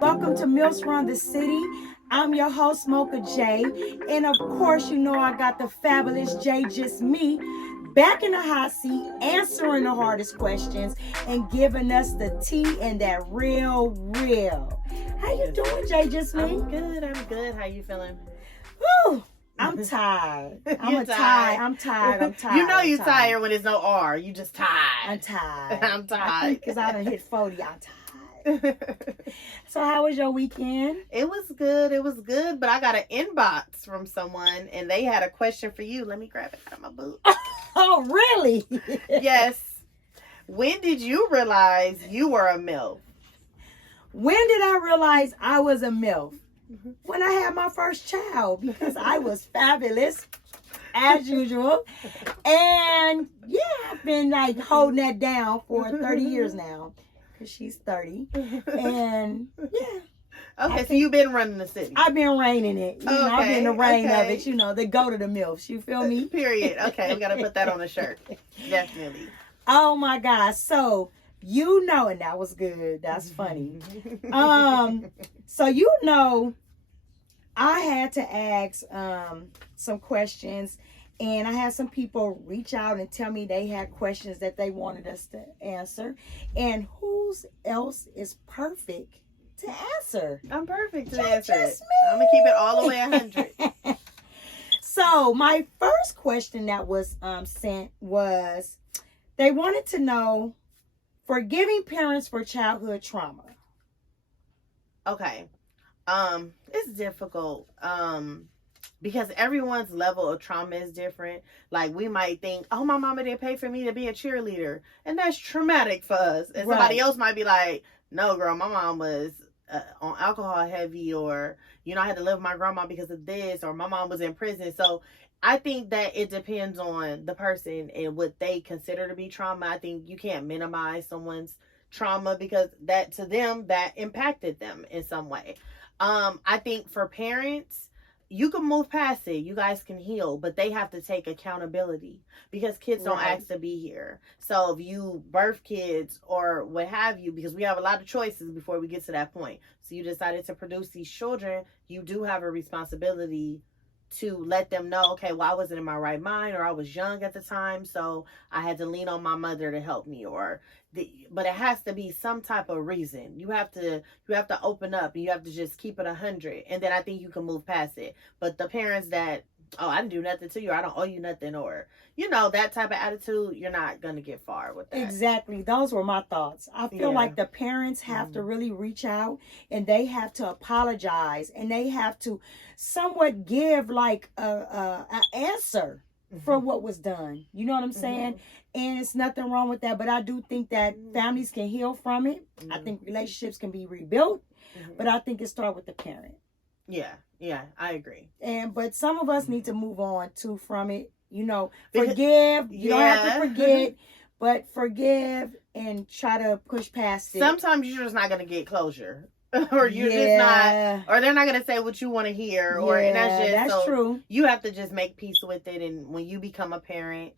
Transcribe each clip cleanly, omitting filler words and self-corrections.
Welcome to Milfs Run the City. I'm your host, Mocha J. And of course, you know I got the fabulous J Just Me back in the hot seat, answering the hardest questions and giving us the tea and that real. How you doing, J Just Me? I'm good. How you feeling? Whew, I'm tired. I'm tired. You know you're tired when there's no R. You just tired. I'm tired. I'm tired. Because I done hit 40. I'm tired. So how was your weekend? It was good, but I got an inbox from someone and they had a question for you. Let me grab it out of my boot. Oh, really? Yes. When did you realize you were a MILF? When did I realize I was a MILF? When I had my first child, because I was fabulous as usual. And yeah, I've been like holding that down for 30 years now. She's 30. And yeah. Okay, so you've been running the city. I've been reigning it. You know, I've been the reign of it. You know, the go to the MILFs. You feel me? Period. Okay, we got to put that on a shirt. Definitely. Oh my gosh. So, you know, and that was good. That's funny. So you know, I had to ask some questions. And I had some people reach out and tell me they had questions that they wanted us to answer. And who else is perfect to answer? I'm perfect to answer it. I'm going to keep it all the way 100. So my first question that was sent was, they wanted to know, forgiving parents for childhood trauma. Okay. It's difficult. Because everyone's level of trauma is different. Like, we might think, oh, my mama didn't pay for me to be a cheerleader. And that's traumatic for us. And somebody else might be like, no, girl, my mom was on alcohol heavy, or, you know, I had to live with my grandma because of this, or my mom was in prison. So I think that it depends on the person and what they consider to be trauma. I think you can't minimize someone's trauma because that, to them, that impacted them in some way. I think for parents, you can move past it. You guys can heal, but they have to take accountability because kids don't ask to be here. So if you birth kids or what have you, because we have a lot of choices before we get to that point. So you decided to produce these children, you do have a responsibility to let them know, okay, well, I wasn't in my right mind, or I was young at the time, so I had to lean on my mother to help me, but it has to be some type of reason. You have to open up, and you have to just keep it 100, and then I think you can move past it. But the parents that, oh, I didn't do nothing to you, or I don't owe you nothing, or, you know, that type of attitude, you're not going to get far with that. Exactly. Those were my thoughts. I feel like the parents have to really reach out, and they have to apologize, and they have to somewhat give like a answer for what was done. You know what I'm saying? And it's nothing wrong with that, but I do think that families can heal from it. I think relationships can be rebuilt, but I think it starts with the parent. Yeah, I agree. But some of us need to move on too from it. You know, forgive. You don't have to forget, but forgive and try to push past it. Sometimes you're just not going to get closure. Or you're just not, or they're not going to say what you want to hear. And that's true. You have to just make peace with it. And when you become a parent,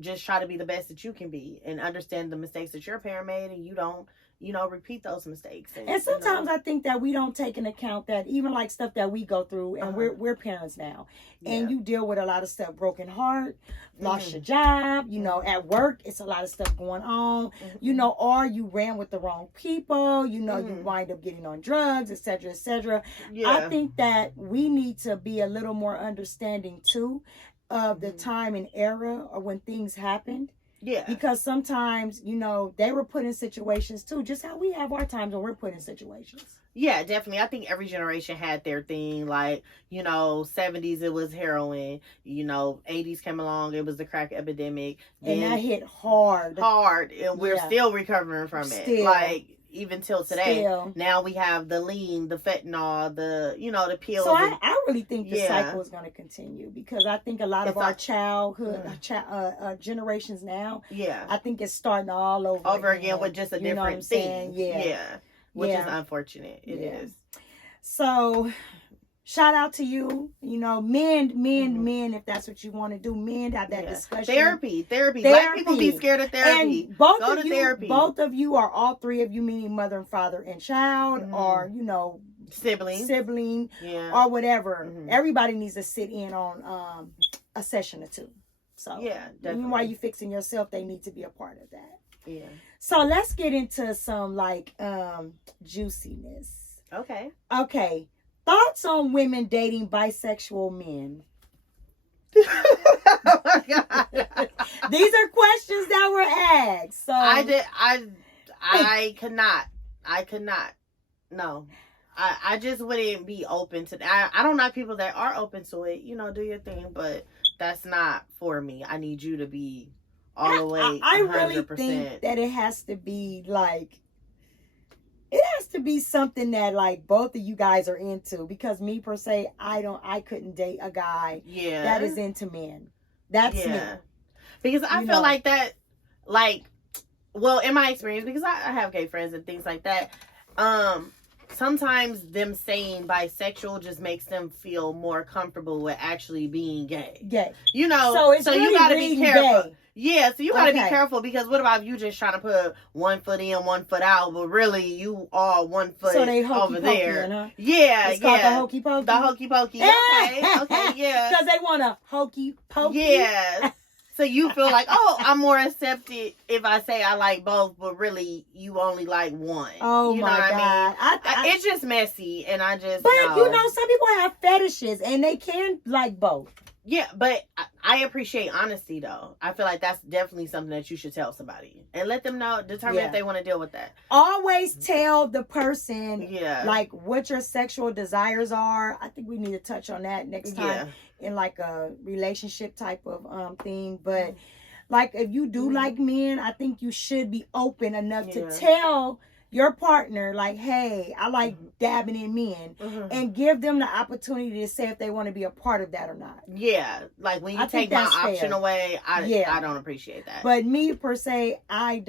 just try to be the best that you can be and understand the mistakes that your parent made, and you don't, you know, repeat those mistakes. And sometimes I think that we don't take into account that even like stuff that we go through, and we're parents now, and you deal with a lot of stuff, broken heart, lost your job, you know, at work, it's a lot of stuff going on, you know, or you ran with the wrong people, you know, you wind up getting on drugs, etc., etc. I think that we need to be a little more understanding too of the time and era of when things happened. Yeah. Because sometimes, you know, they were put in situations too, just how we have our times when we're put in situations. Yeah, definitely. I think every generation had their thing. Like, you know, 70s, it was heroin. You know, 80s came along, it was the crack epidemic. And that hit hard. And we're still recovering from it. Like, even till today. Now we have the lean, the fentanyl, the, you know, the pills. So I really think the cycle is going to continue, because I think a lot of our childhood generations now, I think it's starting all over again with just a different thing. Which is unfortunate. It is. So shout out to you. You know, men, if that's what you want to do, men have that discussion. Therapy. Black people be scared of therapy. And therapy. Both of you are all three of you, meaning mother and father and child, or sibling, or whatever. Everybody needs to sit in on a session or two. So definitely. Even while you fixing yourself, they need to be a part of that. Yeah. So let's get into some juiciness. Okay. Thoughts on women dating bisexual men? Oh my God. These are questions that were asked. So I could not. No. I just wouldn't be open to that. I don't like people that are open to it. You know, do your thing, but that's not for me. I need you to be all the way 100%. I really think that it has to be something that both of you guys are into, because me per se, I couldn't date a guy that is into men. That's me. Because I feel like that, well, in my experience, because I have gay friends and things like that, sometimes them saying bisexual just makes them feel more comfortable with actually being gay. You know, so you gotta be careful. Gay. Yeah, so you gotta be careful, because what about you just trying to put one foot in, one foot out, but really you are one foot over there. Huh? Yeah, it's called the hokey pokey. The hokey pokey. Okay, yeah. Because they want a hokey pokey. Yeah. So you feel like, oh, I'm more accepted if I say I like both, but really you only like one. Oh, you know my God. I mean? It's just messy, and I just. But some people have fetishes, and they can like both. Yeah, but I appreciate honesty, though. I feel like that's definitely something that you should tell somebody and let them determine if they want to deal with that. Always tell the person, what your sexual desires are. I think we need to touch on that next time in a relationship type of thing. But if you do like men, I think you should be open enough to tell your partner, hey, I like dabbing in men, and give them the opportunity to say if they want to be a part of that or not. Yeah, when you take my option away, I don't appreciate that. But me per se, I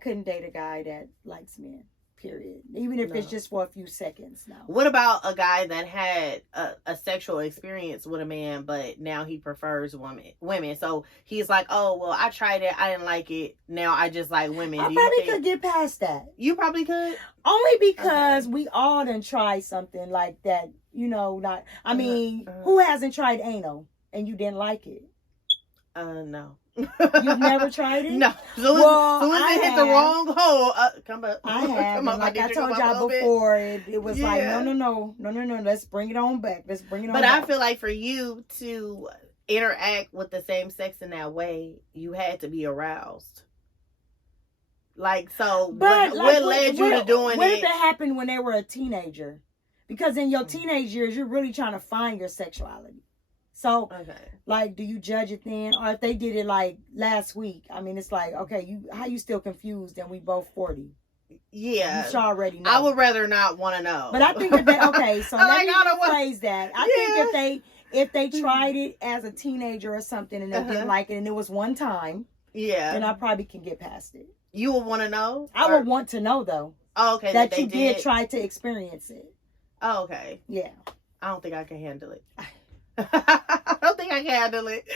couldn't date a guy that likes men. Period. Even if it's just for a few seconds. No. What about a guy that had a sexual experience with a man, but now he prefers women? So he's like, oh, well, I tried it. I didn't like it. Now I just like women. I probably could get past that. You probably could? Only because we all done tried something like that. Who hasn't tried anal and you didn't like it? No. You've never tried it? No. So it hit the wrong hole. Come up. I have. Come up, I told y'all before, it was no. Let's bring it on back. But I feel like for you to interact with the same sex in that way, you had to be aroused. What led you to doing it? What if that happened when they were a teenager? Because in your teenage years, you're really trying to find your sexuality. So, do you judge it then? Or if they did it last week, it's okay, how you still confused and we both 40? Yeah. You should already know. I would rather not want to know. But I think so let me rephrase that. I think if they tried it as a teenager or something and they didn't like it and it was one time, then I probably can get past it. You would want to know? I would want to know, though. Oh, okay. That you did try to experience it. Oh, okay. Yeah. I don't think I can handle it. I don't think I can handle it.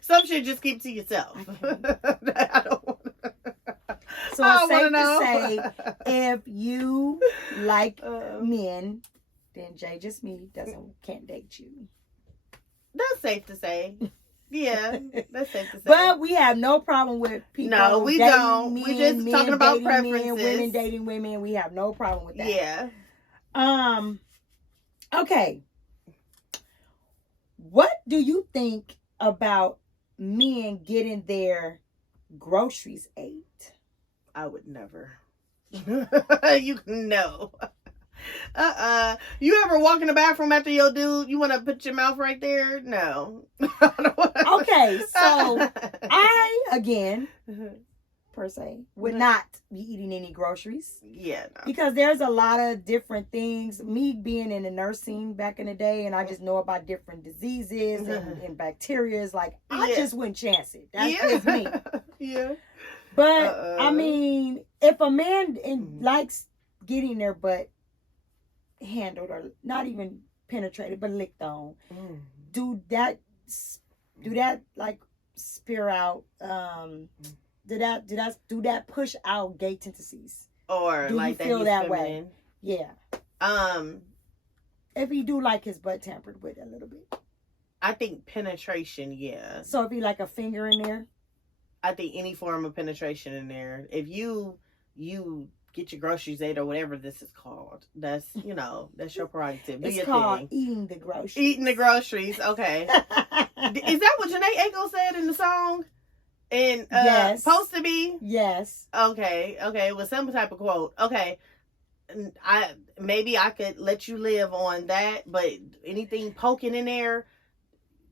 Some shit just keep to yourself. I don't want to. So it's safe to say, if you like men, then can't date you. That's safe to say. Yeah, that's safe to say. But we have no problem with people. No, we don't. We're just talking about preferences. Women dating women. We have no problem with that. Yeah. Okay. What do you think about men getting their groceries ate? I would never. You know. You ever walk in the bathroom after your dude? You want to put your mouth right there? No. Okay, so I, again, per se, would not be eating any groceries. Yeah, no. Because there's a lot of different things. Me being in the nursing back in the day, and I just know about different diseases and bacteria. I just wouldn't chance it. That's just me. Yeah. But, if a man likes getting their butt handled, or not even penetrated, but licked on. Mm. Do that like spear out? Do that push out gay tendencies? Or Do like you that feel he's that feminine? way? Yeah. Um, If he do like his butt tampered with a little bit. I think penetration, yeah. So if he like a finger in there? I think any form of penetration in there. If you get your groceries ate or whatever this is called, that's that's your prerogative. Do It's your called thing. eating the groceries. Eating the groceries. Okay. Is that what Janae Aiko said in the song? And yes. Supposed to be? Yes. Okay. It was some type of quote. Okay. Maybe I could let you live on that, but anything poking in there,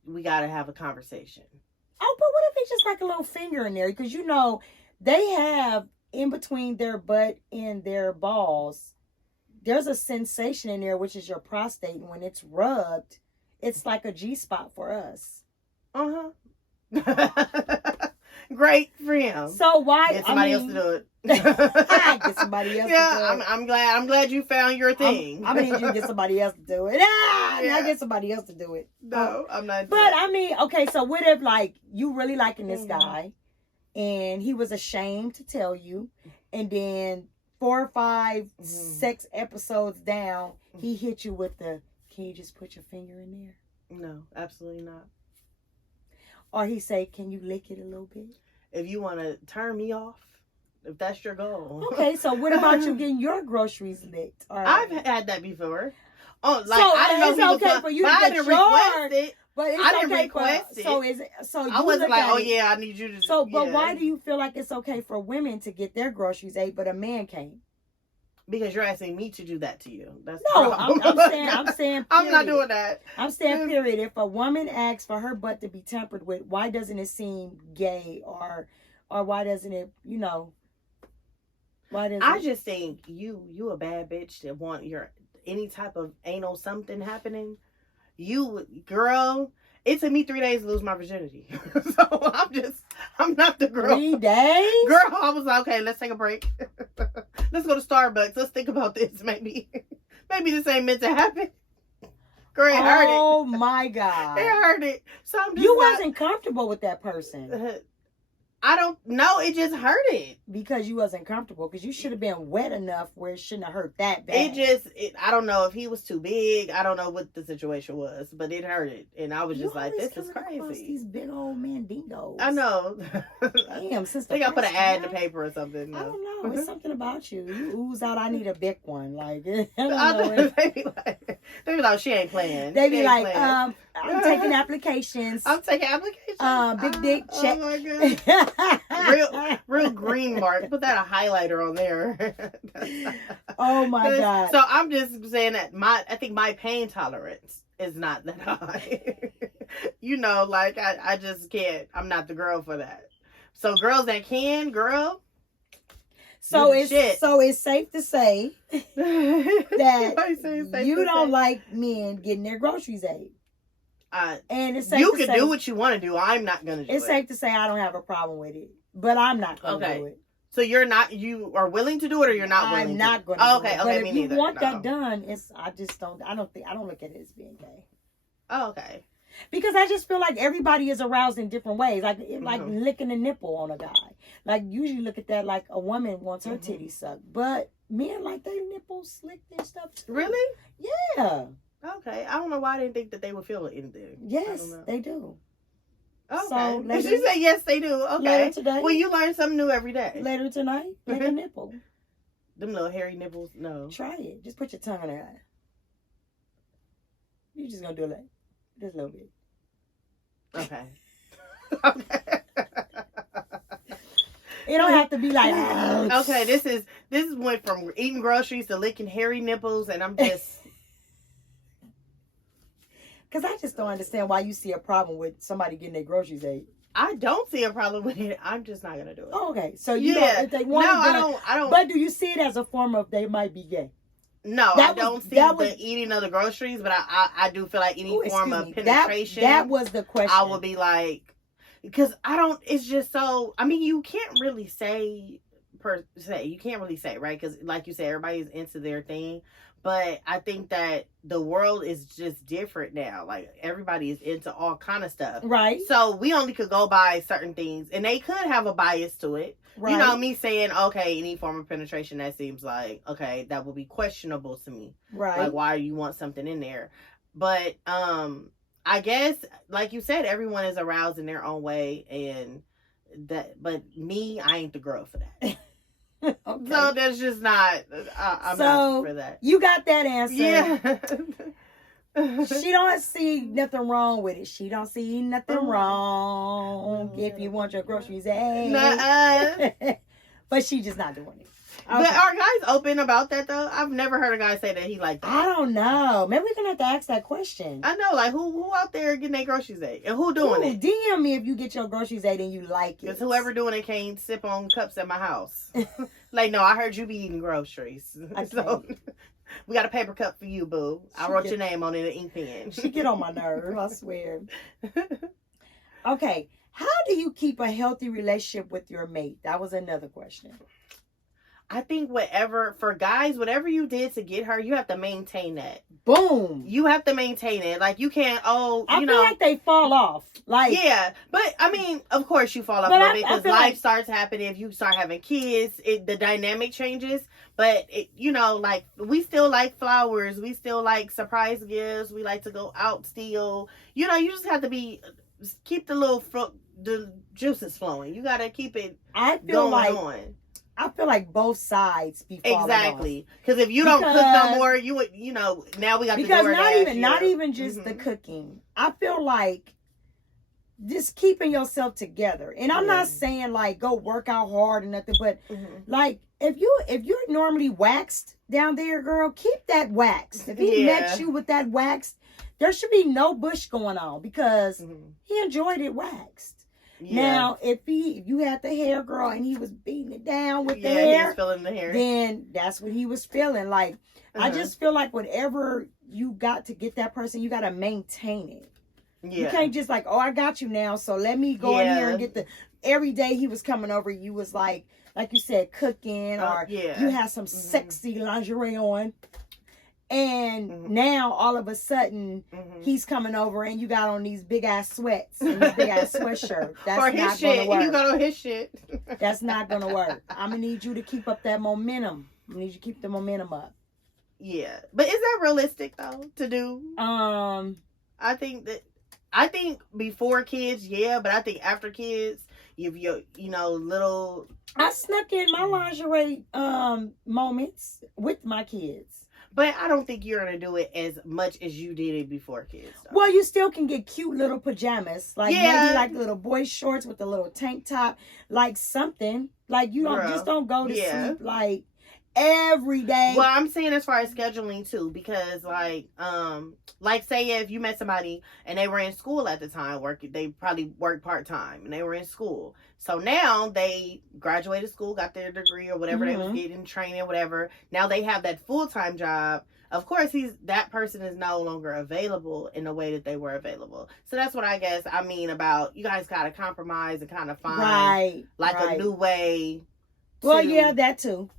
we gotta have a conversation. Oh, but what if it's just like a little finger in there? Because they have in between their butt and their balls, there's a sensation in there, which is your prostate. And when it's rubbed, it's like a G spot for us. Great for him. So why get somebody else to do it? Get somebody else. Yeah, to do it. I'm glad you found your thing. I need you to get somebody else to do it. I get somebody else to do it. No, I'm not. But I mean, okay. So what if like you really liking this guy, and he was ashamed to tell you, and then 4 or 5 sex episodes down, he hit you with the, "Can you just put your finger in there?" No, absolutely not. Or he say, "Can you lick it a little bit?" If you want to turn me off, if that's your goal. Okay, so what about you getting your groceries licked? I've had that before. Oh, like so I didn't know it's okay for you to get get request it. But it's I didn't okay request for, it. So is it? So you I wasn't like, it. yeah, I need you to. So, but yeah. why do you feel like it's okay for women to get their groceries ate, but a man can't? Because you're asking me to do that to you. That's no. I'm saying. Period. I'm not doing that. I'm saying. Period. If a woman asks for her butt to be tampered with, why doesn't it seem gay, or why doesn't it? Why does I just think you a bad bitch that want your any type of anal something happening. You girl. It took me 3 days to lose my virginity. So I'm not the girl. 3 days? Girl, I was like, okay, let's take a break. Let's go to Starbucks. Let's think about this. Maybe this ain't meant to happen. Girl, it hurt it. Oh my God. It hurt it. So I'm just you wasn't comfortable with that person. I don't know. It just hurt it. Because you wasn't comfortable. Because you should have been wet enough where it shouldn't have hurt that bad. I don't know if he was too big. I don't know what the situation was. But it hurt it. And I was just like, this is crazy. These big old mandingos. I know. Damn, sister. I think I put an ad in the paper or something. I don't know. It's something about you. You ooze out, I need a big one. Like, I don't know. They be like, she ain't playing. They be like, I'm taking applications. I'm taking applications. Big dick check. Oh my God. real green mark. Put that a highlighter on there. Oh my God. So I'm just saying that I think my pain tolerance is not that high. I just can't. I'm not the girl for that. So girls that can, girl. So it's safe to say that you don't like men getting their groceries ate. And it's safe you to can say, do what you want to do. I'm not gonna do it. It's safe to say I don't have a problem with it, but I'm not gonna do it. So you are willing to do it, or you're not willing? I'm not gonna. Do it. Okay, but me if neither. you want that done, I don't look at it as being gay. Oh, okay. Because I just feel like everybody is aroused in different ways. Like licking a nipple on a guy. Like usually look at that like a woman wants her titties sucked, but men like their nipples slicked and stuff too. Really? Yeah. Okay. I don't know why I didn't think that they would feel anything. Yes, they do. Okay. So Did she say yes, they do? Okay. Later today. Well, you learn something new every day. Later tonight, lick a nipple. Them little hairy nipples. No. Try it. Just put your tongue on there. You're just gonna do it like just a little bit. Okay. Okay. It don't have to be like. Okay, this went from eating groceries to licking hairy nipples, and I'm just. Because I just don't understand why you see a problem with somebody getting their groceries ate. I don't see a problem with it. I'm just not gonna do it. Oh, okay, so you don't. If they want I don't. But do you see it as a form of they might be gay? No, I don't see the eating of the groceries, but I do feel like any form of penetration. That was the question. I would be like, because I don't. It's just so. I mean, you can't really say per se. You can't really say, right? Because like you said, everybody's into their thing. But I think that the world is just different now. Like, everybody is into all kind of stuff. Right. So we only could go by certain things, and they could have a bias to it. Right. You know, me saying, okay, any form of penetration, that seems like, okay, that would be questionable to me. Right. Like, why do you want something in there? But I guess, like you said, everyone is aroused in their own way, and that. But me, I ain't the girl for that. Okay. So that's just not. I'm not for that. You got that answer. Yeah. She don't see nothing wrong with it. She don't see nothing wrong if you want your groceries. But she just not doing it. Okay. But are guys open about that though? I've never heard a guy say that he like that. I don't know. Maybe we're gonna have to ask that question. I know, like who out there getting their groceries ate and who doing it? DM me if you get your groceries ate and you like it. Because whoever doing it can't sip on cups at my house. Like, no, I heard you be eating groceries. So we got a paper cup for you, boo. I wrote your name on it in an ink pen. She get on my nerve, I swear. Okay, how do you keep a healthy relationship with your mate? That was another question. I think for guys, whatever you did to get her, you have to maintain that. Boom. You have to maintain it. Like, you can't, I feel like they fall off. Like, yeah. But, I mean, of course you fall off a little bit because life starts happening. If you start having kids, the dynamic changes. But, like, we still like flowers. We still like surprise gifts. We like to go out still. You just have to keep the juices flowing. You got to keep it going on. I feel like both sides be falling exactly because if you don't cook no more, you would now we got because not even just the cooking. I feel like just keeping yourself together, and I'm not saying like go work out hard or nothing, but like if you're normally waxed down there, girl, keep that waxed. If he met you with that waxed, there should be no bush going on because he enjoyed it waxed. Yeah. Now, if you had the hair, girl, and he was beating it down with the hair, he was feeling the hair, then that's what he was feeling. Like, I just feel like whatever you got to get that person, you got to maintain it. Yeah. You can't just like, I got you now, so let me go in here and get every day he was coming over, you was like you said, cooking, or you had some sexy lingerie on. And now all of a sudden he's coming over and you got on these big ass sweats and this big ass sweatshirt. That's not gonna work. You got on his shit. That's not gonna work. I'm gonna need you to keep up that momentum. I'm gonna need you to keep the momentum up. Yeah, but is that realistic though to do? I think before kids, but I think after kids, if you're little. I snuck in my lingerie moments with my kids. But I don't think you're going to do it as much as you did it before kids. Though. Well, you still can get cute little pajamas. Like maybe like little boy shorts with a little tank top. Like something. Like you don't go to sleep like every day. Well, I'm saying as far as scheduling too. Because like say if you met somebody and they were in school at the time, they probably worked part-time and they were in school. So now they graduated school, got their degree or whatever they was getting, training, whatever. Now they have that full-time job. Of course, that person is no longer available in the way that they were available. So that's what I guess I mean about you guys got to compromise and kind of find a new way. Well, yeah, that too.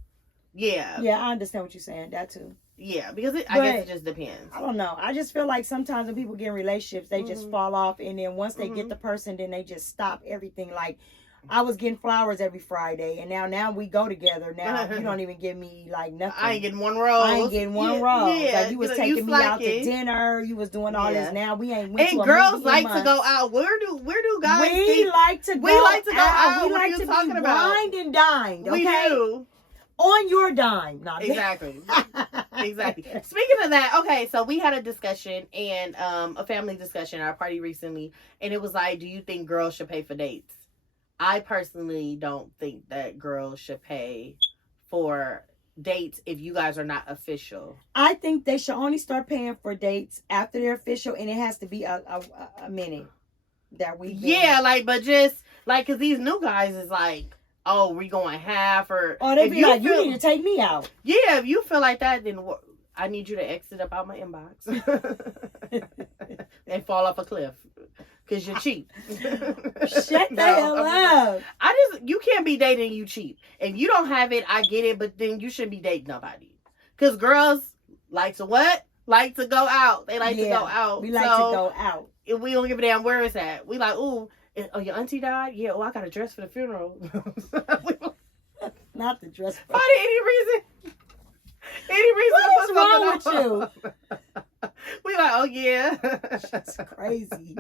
Yeah. Yeah, I understand what you're saying. That too. Yeah, because I guess it just depends. I don't know. I just feel like sometimes when people get in relationships, they just fall off. And then once they get the person, then they just stop everything. Like, I was getting flowers every Friday. And now we go together. Now you don't even give me, like, nothing. I ain't getting one rose. I ain't getting one rose. Yeah, like, you was taking me out to dinner. You was doing all this. Now we ain't went to a movie. And girls like to go out. Where do guys like to go We like to go out. We like to be wined and dined. Okay? We do. On your dime. Not exactly. Exactly. Speaking of that, okay, so we had a discussion and a family discussion at our party recently, and it was like, do you think girls should pay for dates? I personally don't think that girls should pay for dates if you guys are not official. I think they should only start paying for dates after they're official, and it has to be a minute that we. Yeah, but just because these new guys is like, oh, we going half or they be like, you need to take me out. Yeah, if you feel like that, then I need you to exit up out my inbox and fall off a cliff because you're cheap. Shut the hell up. You can't be dating you cheap. If you don't have it, I get it, but then you shouldn't be dating nobody. Because girls like to what? Like to go out. They like to go out. We like to go out. If we don't give a damn where it's at. We like, ooh, oh, your auntie died? Yeah, oh, I got a dress for the funeral. Not the dress. For any reason. Any reason what to is wrong put something with you? We like, oh yeah. That's crazy.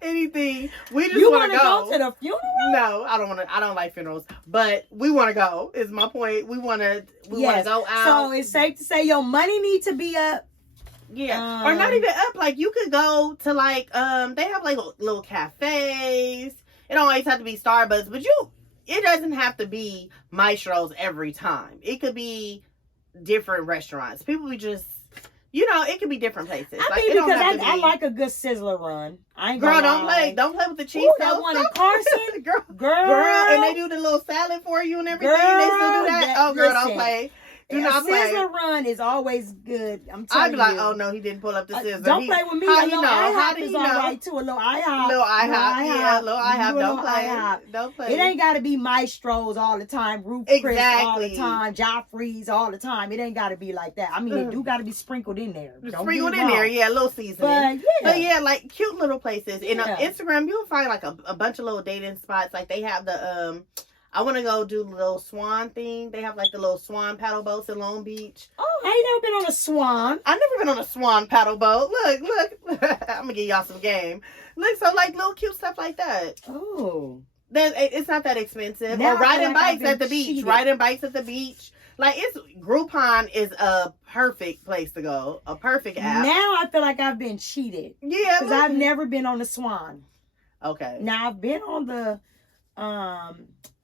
Anything. We just you want to go to the funeral? No, I don't want to. I don't like funerals, but we want to go. Is my point. We want to. We want to go out. So it's safe to say your money needs to be up. Yeah, or not even up. Like you could go to like they have like little cafes. It don't always have to be Starbucks, but it doesn't have to be Maestro's every time. It could be different restaurants. People be just. It could be different places. I mean, because I like a good Sizzler run. I ain't Girl, don't play with the cheese. That one in Carson, girl, and they do the little salad for you and everything. Girl, they still do that. Girl, don't play. Do not play. Sizzler run is always good. I'm telling you. I'd be like, oh no, he didn't pull up the Sizzler. Don't play with me. How you know? How did he know? know? Right too. A little IHOP. Little IHOP. Don't play. Don't play. It ain't got to be Maestros all the time, Ruth Chris all the time, Joffrey's all the time. It ain't got to be like that. I mean, it do got to be sprinkled in there. Sprinkled in there, yeah, a little seasoning. But yeah, like cute little places. And on Instagram, you'll find like a bunch of little dating spots. Like they have the I want to go do the little swan thing. They have like the little swan paddle boats in Long Beach. Oh, I ain't never been on a swan. I've never been on a swan paddle boat. Look. I'm going to give y'all some game. Look, so like little cute stuff like that. Oh. It's not that expensive. Now or riding bikes at the beach. Cheated. Riding bikes at the beach. Like Groupon is a perfect place to go. A perfect app. Now I feel like I've been cheated. Yeah. Because I've never been on the swan. Okay. Now I've been on the,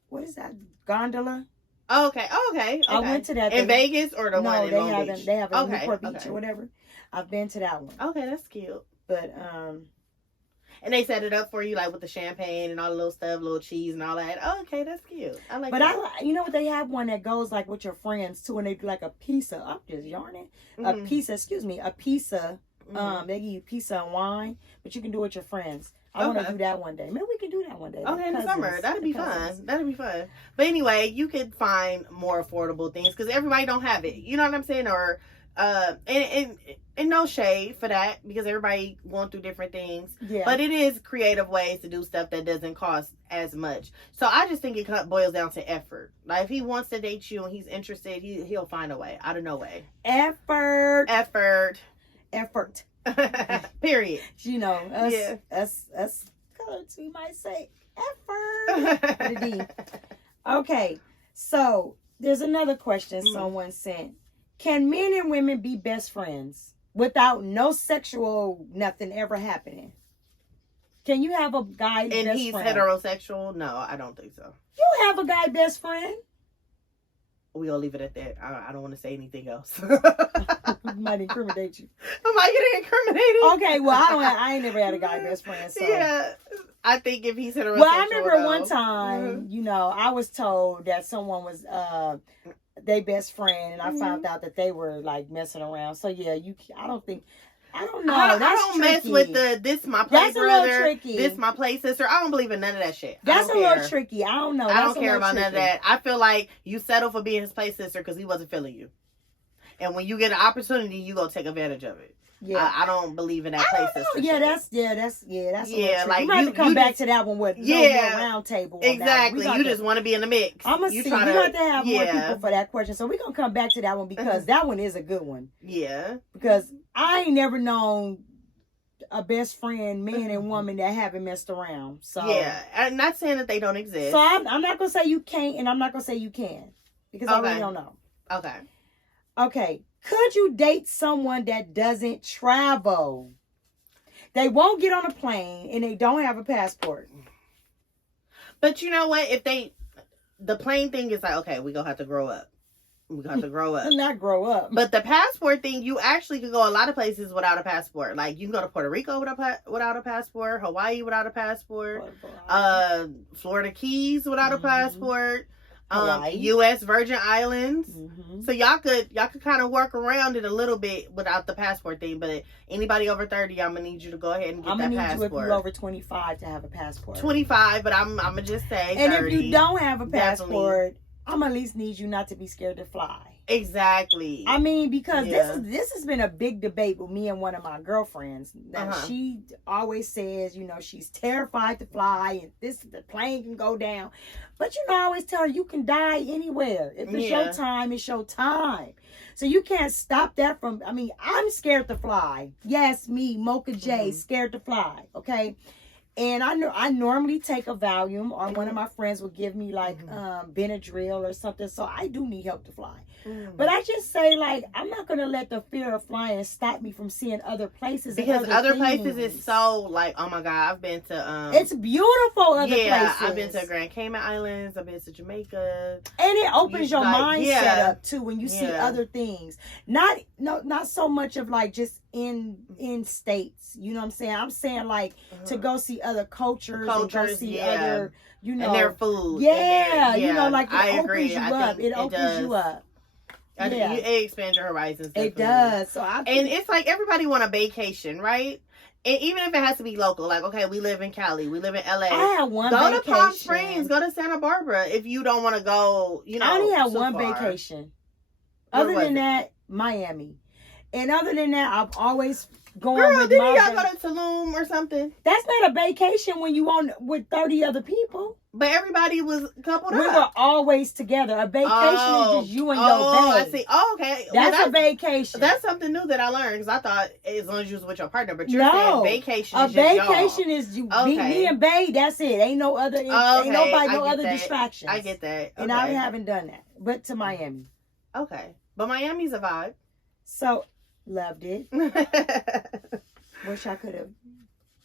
what is that? Gondola? Okay. I went to that. In Vegas or the one in Long Beach? They have it in Newport Beach or whatever. I've been to that one. Okay, that's cute. But, and they set it up for you, like with the champagne and all the little stuff, little cheese and all that. Oh, okay, that's cute. I like that. But you know what? They have one that goes like with your friends too, and they do like a pizza. I'm just yarning. A pizza. They give you pizza and wine, but you can do it with your friends. I want to do that one day. Maybe we can do that one day. Okay, in the summer. That'd be fun. That'd be fun. But anyway, you could find more affordable things because everybody don't have it. You know what I'm saying? Or and no shade for that because everybody going through different things. Yeah. But it is creative ways to do stuff that doesn't cost as much. So I just think it boils down to effort. Like if he wants to date you and he's interested, he'll find a way out of no way. Effort. Period. You know, us coloreds, we might say effort. Okay, so there's another question someone sent. Can men and women be best friends without no sexual nothing ever happening? Can you have a guy and best he's friend? Heterosexual? No, I don't think so. You have a guy best friend? We'll leave it at that. I don't want to say anything else. Might incriminate you. Am I getting incriminated? Okay, well, I ain't never had a guy best friend. So. Yeah, I think if he's heterosexual. Well, I remember one time, I was told that someone was their best friend, and I found out that they were like messing around. So yeah, I don't know. I don't mess with this my play brother, this my play sister. I don't believe in none of that shit. That's a little tricky. I don't know. I don't care about none of that. I feel like you settle for being his play sister because he wasn't feeling you. And when you get an opportunity, you go take advantage of it. Yeah, I don't believe in that play sister. Yeah, that's like you have to come back to that one with no more round table. Exactly, you just want to be in the mix. I'm gonna see. You have to have more people for that question, so we're gonna come back to that one because that one is a good one. Yeah, because I ain't never known a best friend, man and woman that haven't messed around. So yeah, I'm not saying that they don't exist. So I'm not gonna say you can't, and I'm not gonna say you can because I really don't know. Okay. Could you date someone that doesn't travel? They won't get on a plane and they don't have a passport. But you know what? The plane thing is like, okay, we're going to have to grow up. Not grow up. But the passport thing, you actually could go a lot of places without a passport. Like you can go to Puerto Rico without a passport, Hawaii without a passport, Florida Keys without a passport. U.S. Virgin Islands. So y'all could kind of work around it a little bit without the passport thing. But anybody over 30, I'm gonna need you to go ahead and get that passport. I'm gonna need you if you're over 25 to have a passport. 25, but I'm gonna just say 30. And if you don't have a passport, I'm at least need you not to be scared to fly. Exactly. I mean, because this has been a big debate with me and one of my girlfriends. That she always says, you know, she's terrified to fly and the plane can go down. But you know, I always tell her you can die anywhere. If it's your time, it's your time. So you can't stop that from. I mean, I'm scared to fly. Yes, me, Mocha J, scared to fly. Okay. And I normally take a Valium, or one of my friends will give me like Benadryl or something. So I do need help to fly. But I just say, like, I'm not going to let the fear of flying stop me from seeing other places. Because other places is so, like, oh my God, I've been to... it's beautiful other places. I've been to Grand Cayman Islands. I've been to Jamaica. And it opens your mindset up, too, when you see other things. Not so much of, like, just in states. You know what I'm saying? I'm saying, like, to go see other cultures and go see other, you know. And their food. You know, like, it opens you up. It opens you up. It expands your horizons. Definitely. It does. And it's like everybody want a vacation, right? And even if it has to be local, like, okay, we live in Cali, we live in LA. I had one vacation. Go to Palm Springs, go to Santa Barbara if you don't want to go, you know. I only had one vacation. Other than that, Miami. And other than that, I've always gone with didn't y'all go to Tulum or something? That's not a vacation when you on with 30 other people. But everybody was coupled up. We were always together. A vacation is just you and your bae. I see. Oh, okay. That's a vacation. That's something new that I learned, because I thought as long as you was with your partner. But you're saying vacation is vacation is you, me and bae. That's it. Ain't no other. Ain't nobody, no other distractions. I get that. Okay. And I haven't done that. But to Miami. Okay. But Miami's a vibe. So, loved it. Wish I could have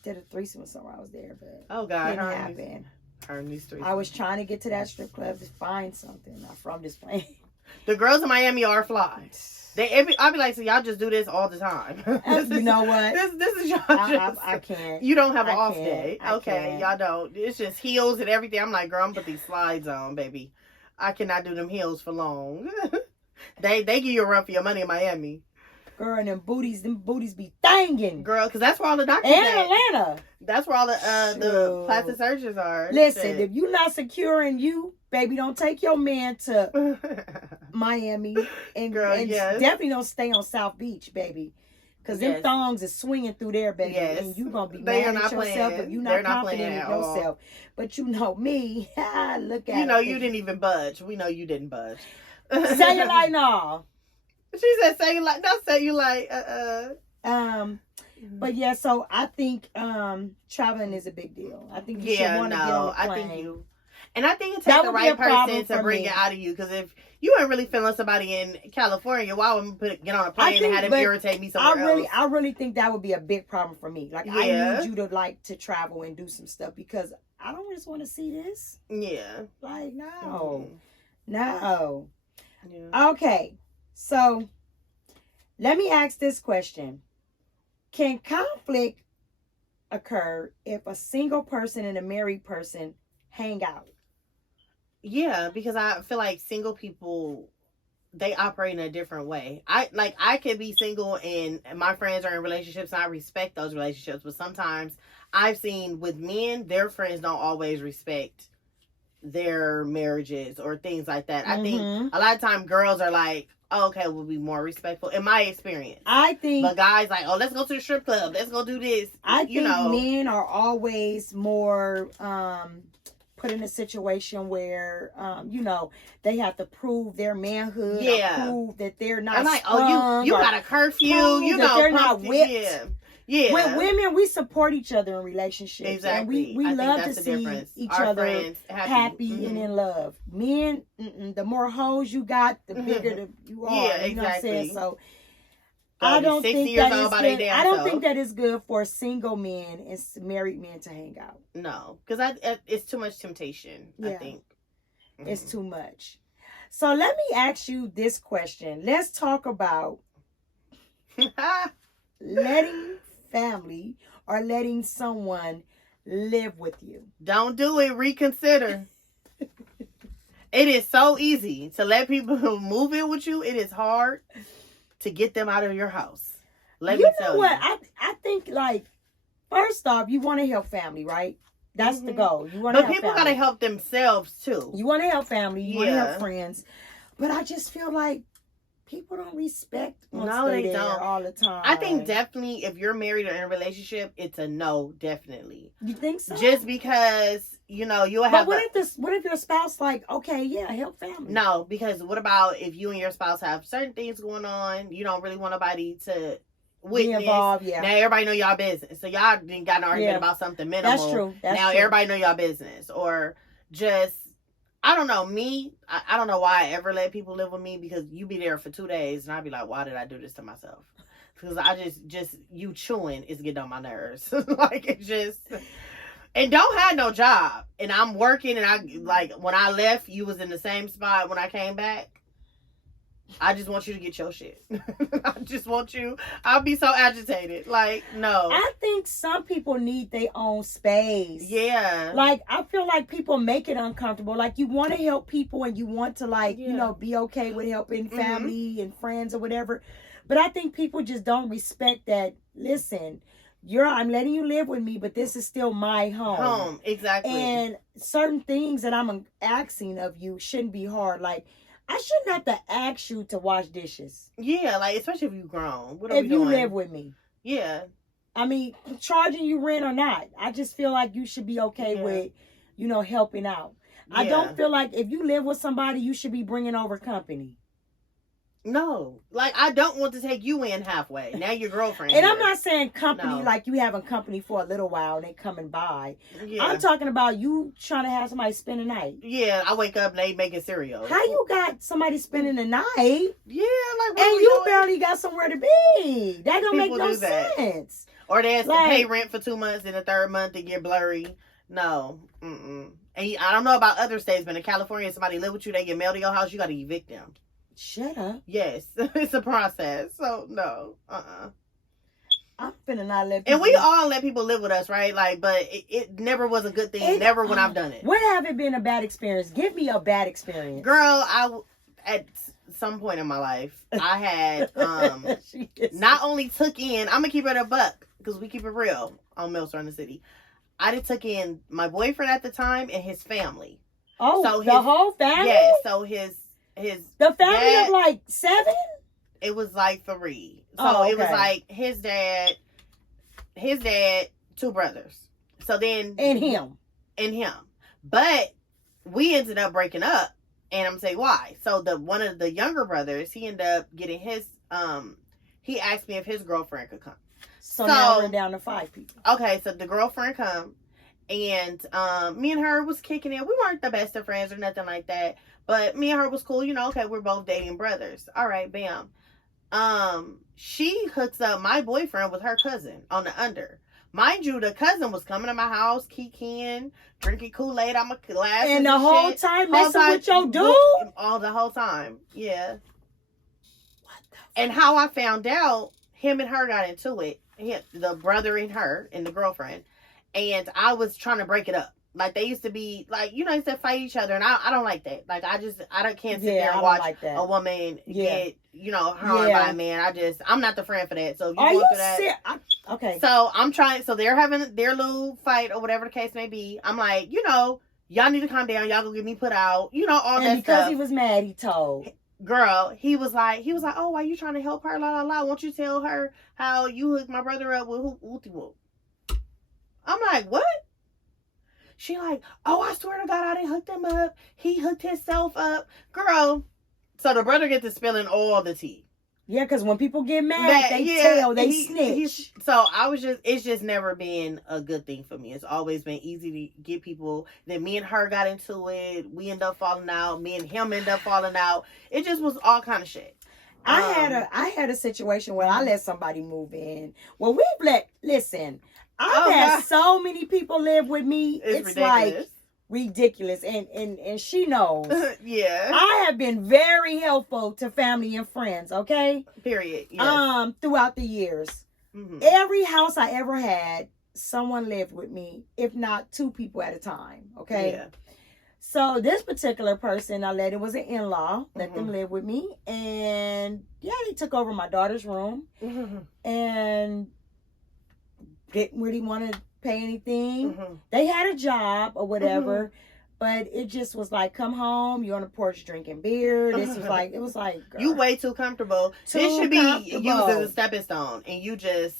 did a threesome with someone I was there, but didn't happen. I was trying to get to that strip club to find something. I'm just playing. The girls in Miami are fly. I'll be like, so y'all just do this all the time. You know what? This is y'all. I can't. You don't have an off day. Okay, y'all don't. It's just heels and everything. I'm like, girl, I'm put these slides on, baby. I cannot do them heels for long. They give you a run for your money in Miami. Girl, and them booties be thangin'. Girl, because that's where all the doctors and Atlanta. That's where all the plastic surgeons are. Listen, if you're not securing you, baby, don't take your man to Miami. And definitely don't stay on South Beach, baby. Because them thongs is swinging through there, baby. And you going to be mad at yourself if you're not confident in yourself. But you know me. Look at you know, you didn't even budge. We know you didn't budge. Cellulite, no. She said cellulite. Not cellulite. But yeah, so I think traveling is a big deal. I think you should want to get on a plane. I think you. And I think it takes the right person to bring it out of you. Because if you ain't really feeling somebody in California, why would I get on a plane and have them irritate me somewhere else? I really think that would be a big problem for me. Like, I need you to like to travel and do some stuff, because I don't just want to see this. Yeah. Like, no. No. Yeah. Okay. So, let me ask this question. Can conflict occur if a single person and a married person hang out? Yeah, because I feel like single people, they operate in a different way. I could be single and my friends are in relationships and I respect those relationships, but sometimes I've seen with men, their friends don't always respect their marriages or things like that. I think a lot of time girls are like, oh, okay, we'll be more respectful in my experience. I think, but guys like, oh, let's go to the strip club, let's go do this. I think men are always more put in a situation where they have to prove their manhood, or prove that they're not. I'm like, oh, you got a curfew, you know, they're not whipped. Yeah. With women, we support each other in relationships. Exactly. And we love to see each other happy and in love. Men, the more hoes you got, the bigger you are. Yeah, you know what I'm saying? So I don't think that is good. I don't think that is good for single men and married men to hang out. No, because it's too much temptation. I think it's too much. So let me ask you this question. Let's talk about letting family or letting someone live with you. Don't do it. Reconsider. It is so easy to let people move in with you. It is hard to get them out of your house. Let me tell you. You know what? I think, like, first off, you want to help family, right? That's the goal. You want to help family. But people got to help themselves, too. You want to help family. You want to help friends. But I just feel like people don't respect once No, they there don't. all the time. I think definitely if you're married or in a relationship, it's a no, definitely. You think so? Just because, you know, you'll have. But what if your spouse like, okay, yeah, help family? No, because what about if you and your spouse have certain things going on, you don't really want nobody to witness. Be involved, yeah. Now everybody know y'all business. So y'all didn't got an argument about something minimal. That's true. Now everybody know y'all business. Or just, I don't know, me, I don't know why I ever let people live with me, because you be there for 2 days and I'd be like, why did I do this to myself? Because I just you chewing is getting on my nerves. Like, it just, and don't have no job. And I'm working, and I, like, when I left, you was in the same spot when I came back. I just want you to get your shit. I just want you. I'll be so agitated. Like, no. I think some people need their own space. Yeah. Like, I feel like people make it uncomfortable. Like, you want to help people and you want to, like, you know, be okay with helping family and friends or whatever. But I think people just don't respect that. Listen, I'm letting you live with me, but this is still my home. Exactly. And certain things that I'm asking of you shouldn't be hard. Like, I shouldn't have to ask you to wash dishes. Yeah, like, especially if you grown. What are if we you doing? live with me. Yeah. I mean, charging you rent or not, I just feel like you should be okay with, you know, helping out. Yeah. I don't feel like if you live with somebody, you should be bringing over company. No, like, I don't want to take you in halfway. Now your girlfriend. And I'm not saying company like you having company for a little while and they coming by. Yeah. I'm talking about you trying to have somebody spend the night. Yeah, I wake up and they making cereal. How you got somebody spending the night? Yeah, like, and you barely got somewhere to be. That don't make no sense. Or they have to pay rent for 2 months, and the third month it get blurry. No, And I don't know about other states, but in California, if somebody live with you, they get mailed to your house, you got to evict them. Shut up. Yes, it's a process. So no, I'm finna not let people. And we all let people live with us, right? Like, but it never was a good thing. Never when I've done it. When have it been a bad experience? Give me a bad experience. Girl, at some point in my life, I had not only took in. I'm gonna keep it a buck because we keep it real on Milfs in the city. I did took in my boyfriend at the time and his family. Oh, so the whole family? Yeah. So the family dad, of like 7? It was like 3. So it was like his dad, 2 brothers. So then and him. But we ended up breaking up, and I'm gonna say why. So one of the younger brothers, he ended up getting his he asked me if his girlfriend could come. So now we're down to 5 people. Okay, so the girlfriend come, and me and her was kicking it. We weren't the best of friends or nothing like that. But me and her was cool, you know, okay, we're both dating brothers. All right, bam. She hooks up my boyfriend with her cousin on the under. Mind you, the cousin was coming to my house, kikiing, drinking Kool-Aid out my glass. And the whole time messing with your dude? The whole time, yeah. What the and how I found out, him and her got into it. The brother and her and the girlfriend. And I was trying to break it up. Like, they used to be, like, you know, used to fight each other. And I don't like that. Like, can't sit there and watch a woman get, you know, harmed by a man. I'm not the friend for that. So if you go through that. Okay. So I'm trying, so they're having their little fight or whatever the case may be. I'm like, you know, y'all need to calm down. Y'all gonna get me put out. You know, all that stuff. And because he was mad, he told. Girl, he was like, oh, why you trying to help her? La, la, la. Won't you tell her how you hooked my brother up with whoop? I'm like, what? She like, oh, I swear to God, I didn't hook them up. He hooked himself up. Girl. So the brother gets to spilling all the tea. Yeah, because when people get mad, they snitch. So it's just never been a good thing for me. It's always been easy to get people. Then me and her got into it. We end up falling out. Me and him end up falling out. It just was all kind of shit. I had a situation where I let somebody move in. Well, listen, I've had so many people live with me. It's ridiculous. Like ridiculous. And she knows. Yeah. I have been very helpful to family and friends, okay? Period. Yes. Throughout the years. Mm-hmm. Every house I ever had, someone lived with me, if not 2 people at a time, okay? Yeah. So this particular person it was an in-law, let them live with me. And yeah, they took over my daughter's room. Mm-hmm. And didn't really want to pay anything. Mm-hmm. They had a job or whatever, But it just was like, come home, you're on the porch drinking beer. This was like, it was like, girl, you way too comfortable. This should be used as a stepping stone, and you just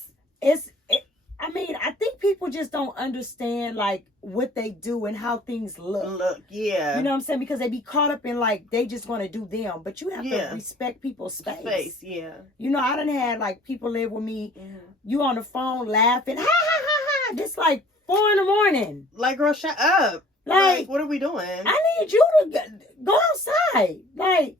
I mean, I think people just don't understand like what they do and how things look. Yeah. You know what I'm saying? Because they be caught up in like they just want to do them, but you have to respect people's space. Yeah. You know, I done had like people live with me. You on the phone laughing, ha ha ha ha. This like 4 a.m. Like, girl, shut up. Like, what are we doing? I need you to go outside. Like,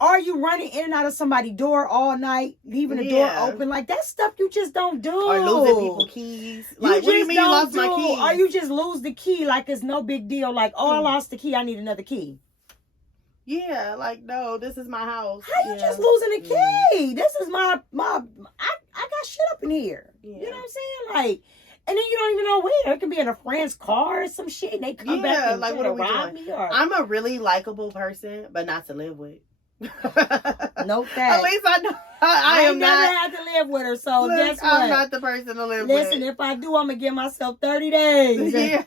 are you running in and out of somebody's door all night, leaving the door open? Like, that stuff you just don't do. Or losing people's keys. Like, what do you mean you lost my keys? Or you just lose the key like it's no big deal. Like, oh, I lost the key, I need another key. Yeah, like, no, this is my house. How you just losing the key? This is my I got shit up in here. You know what I'm saying? Like, and then you don't even know where. It can be in a friend's car or some shit, and they come back and like, what are we doing? I'm a really likable person, but not to live with. Note that. At least I know I am never not. had to live with her, so guess what? I'm not the person to live with. Listen, if I do, I'm gonna give myself 30 days. Yeah.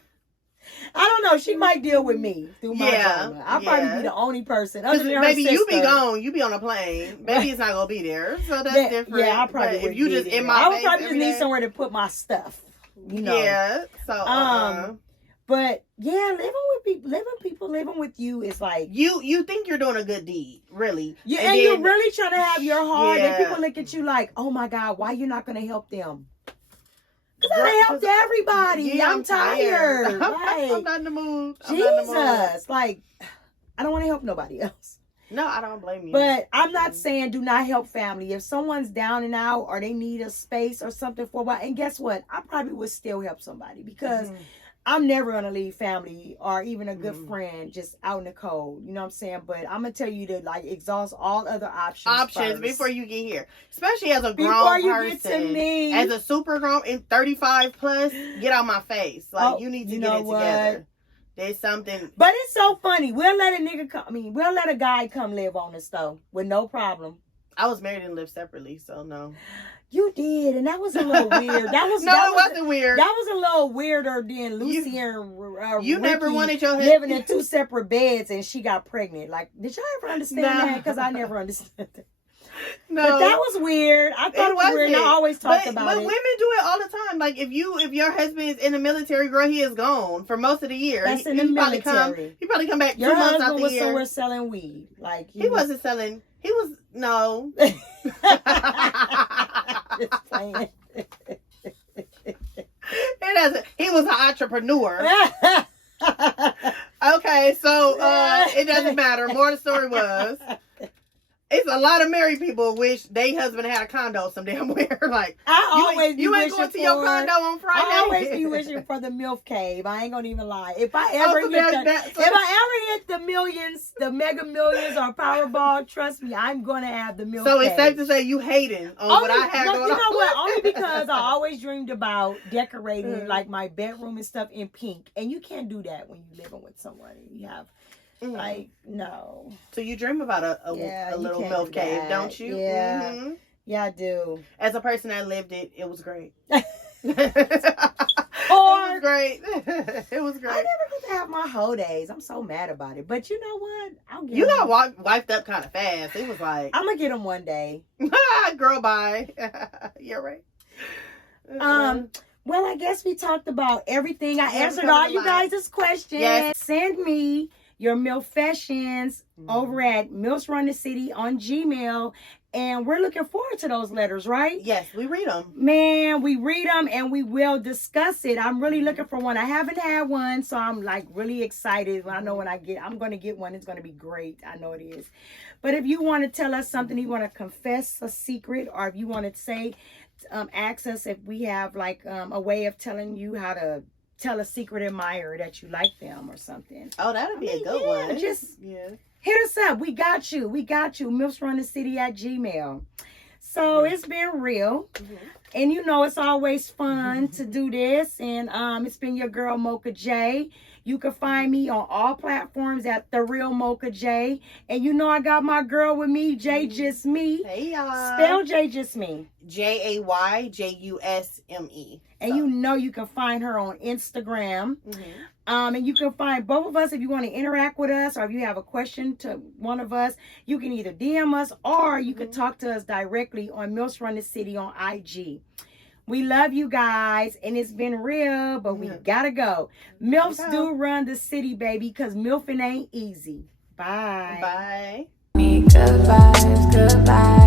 I don't know. She might deal with me through my drama. I'll probably be the only person. Other than her maybe sister. you be gone. You be on a plane. Maybe it's not gonna be there. So that's different. Yeah, I probably would. If you just in my I would probably just need somewhere to put my stuff. You know. Yeah. So. But yeah, living with you is like you think you're doing a good deed, really. Yeah, and you're really trying to have your heart. And people look at you like, oh my God, why you not gonna help them? Because I helped everybody. Yeah, I'm tired. I'm not in the mood. Jesus, like I don't want to help nobody else. No, I don't blame you. But I'm not saying do not help family. If someone's down and out or they need a space or something for a while, and guess what? I probably would still help somebody because I'm never going to leave family or even a good friend just out in the cold. You know what I'm saying? But I'm going to tell you to like exhaust all other options first. Before you get here. Especially as a grown person. Get to me. As a super grown, in 35 plus, get out my face. Like, you need to get it together. There's something. But it's so funny. We'll let a guy come live on us though with no problem. I was married and lived separately, so no. You did, and that was a little weird. It wasn't weird. That was a little weirder than Lucy and you never wanted your living in 2 separate beds, and she got pregnant. Like, did y'all ever understand that? Because I never understood that. No, but that was weird. I thought it was weird. And I always talked about it. But women do it all the time. Like if your husband is in the military, girl, he is gone for most of the year. That's in the military. He probably come back your 2 months out the year. Your husband was somewhere selling weed. Like he wasn't selling. He was no. Just playing. He was an entrepreneur. Okay, so it doesn't matter. More the story was. It's a lot of married people wish they husband had a condo some damn where. Like you ain't going to your condo on Friday. I always be wishing for the MILF cave. I ain't gonna even lie. If I ever hit the millions, the mega millions or Powerball, trust me, I'm gonna have the MILF cave. So it's safe to say you hating on what I had going on. You know what? Only because I always dreamed about decorating like my bedroom and stuff in pink, and you can't do that when you're living with someone. You have. Like, no. So you dream about a little MILF cave, don't you? Yeah. Mm-hmm. Yeah, I do. As a person that lived it, it was great. It was great. It was great. I never get to have my whole days. I'm so mad about it. But you know what? You got wiped up kind of fast. It was like... I'm going to get them one day. Girl, bye. You're right. Well, I guess we talked about everything. I answered all you guys' questions. Yes. Send me your MILFessions over at Milfs Run the City on Gmail. And we're looking forward to those letters, right? Yes, we read them. Man, we read them and we will discuss it. I'm really looking for one. I haven't had one, so I'm like really excited. I know when I'm going to get one. It's going to be great. I know it is. But if you want to tell us something, you want to confess a secret, or if you want to say, ask us if we have like a way of telling you how to tell a secret admirer that you like them or something. Oh, that'd be a good one. Just hit us up. We got you. Milfs Run the City at Gmail. So it's been real. And you know it's always fun to do this. And it's been your girl Mocha J. You can find me on all platforms at The Real Mocha J. And you know I got my girl with me, J Just Me. Hey y'all. Spell J Just Me. JAYJUSME. And you know you can find her on Instagram. Mm-hmm. And you can find both of us if you want to interact with us, or if you have a question to one of us, you can either DM us or you can talk to us directly on Milfs Run the City on IG. We love you guys, and it's been real, but we gotta go. Milfs do run the city, baby, because milfing ain't easy. Bye. Bye. Good vibes, good vibes.